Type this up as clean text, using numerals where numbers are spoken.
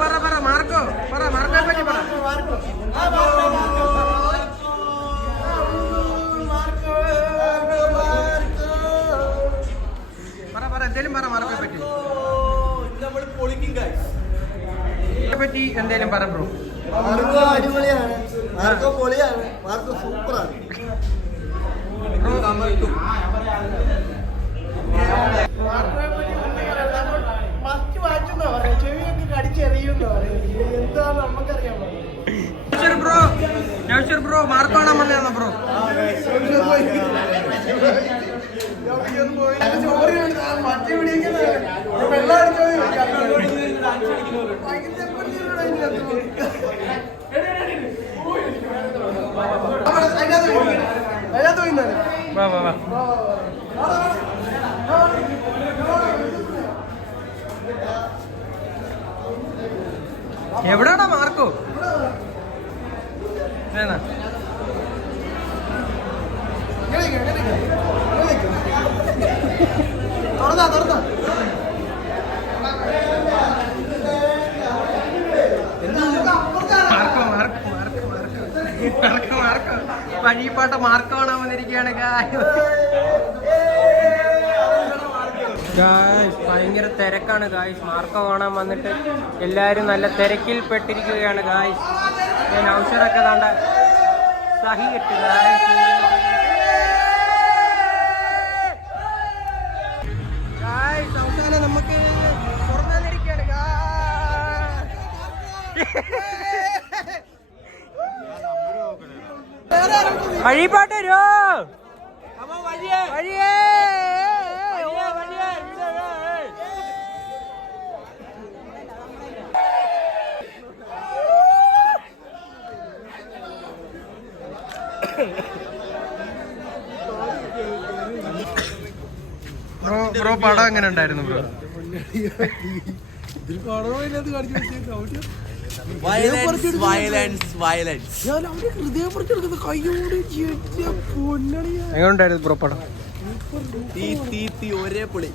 പറ മാർക്കോയെ പറ്റി പറ എന്തേലും പറ മാർക്കോയെ പറ്റി എന്തേലും പറ ബ്രോ. മാർക്കോ അടിപൊളിയാണ്, മാർക്കോ പൊളിയാണ്, മാർക്കോ സൂപ്പറാണ്. ബ്രോ മാർക്കോ കാണാൻ വന്നതാണോ ബ്രോ? എവിടാണോ മാർക്കോ? വഴിപാട്ട മാർക്ക് കാണാൻ വന്നിരിക്കുകയാണ്. ഭയങ്കര തിരക്കാണ് ഗായ്സ്. മാർക്കോ കാണാൻ വന്നിട്ട് എല്ലാവരും നല്ല തിരക്കിൽ പെട്ടിരിക്കുകയാണ് ഗായ്സ്. നൗഷറൊക്കെ വേണ്ട സഹി കെട്ടി അവസാനം നമുക്ക് തുറന്നു തന്നിരിക്കുകയാണ്. വഴിപാട്ട് വരുമോ? വഴിയേ ബ്രോ പടം എങ്ങനെ ഉണ്ടായിരുന്നു ബ്രോ? എങ്ങനെ ഉണ്ടായിരുന്നു ബ്രോ പടം? ഒരേ പൊളി.